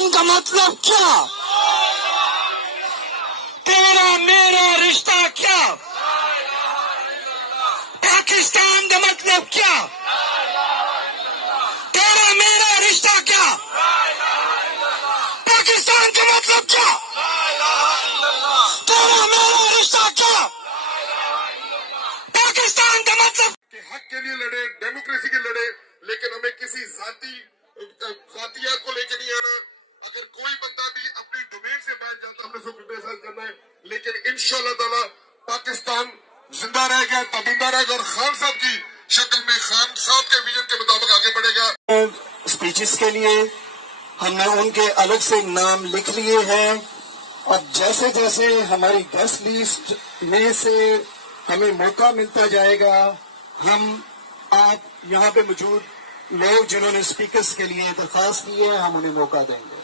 ان کا مطلب کیا؟ تیرا میرا رشتہ کیا؟ پاکستان کا مطلب کیا؟ تیرا میرا رشتہ کیا؟ پاکستان کا مطلب کیا؟ تیرا میرا رشتہ کیا؟ پاکستان کا مطلب کہ حق کے لیے لڑے، ڈیموکریسی کے لڑے، لیکن ہمیں کسی ذاتیات کو لے کے نہیں آنا. اگر کوئی بندہ بھی اپنی ڈومین سے بیٹھ جاتا ہم نے اس کو کرٹیسائز کرنا ہے، لیکن انشاءاللہ تعالی پاکستان زندہ رہے گا، تابندہ رہے گا، اور خان صاحب کی شکل میں خان صاحب کے ویژن کے مطابق آگے بڑھے گا. اسپیچز کے لیے ہم نے ان کے الگ سے نام لکھ لیے ہیں، اور جیسے جیسے ہماری گیسٹ لیسٹ میں سے ہمیں موقع ملتا جائے گا، ہم آپ یہاں پہ موجود لوگ جنہوں نے اسپیکرز کے لیے درخواست کی ہے، ہم انہیں موقع دیں گے.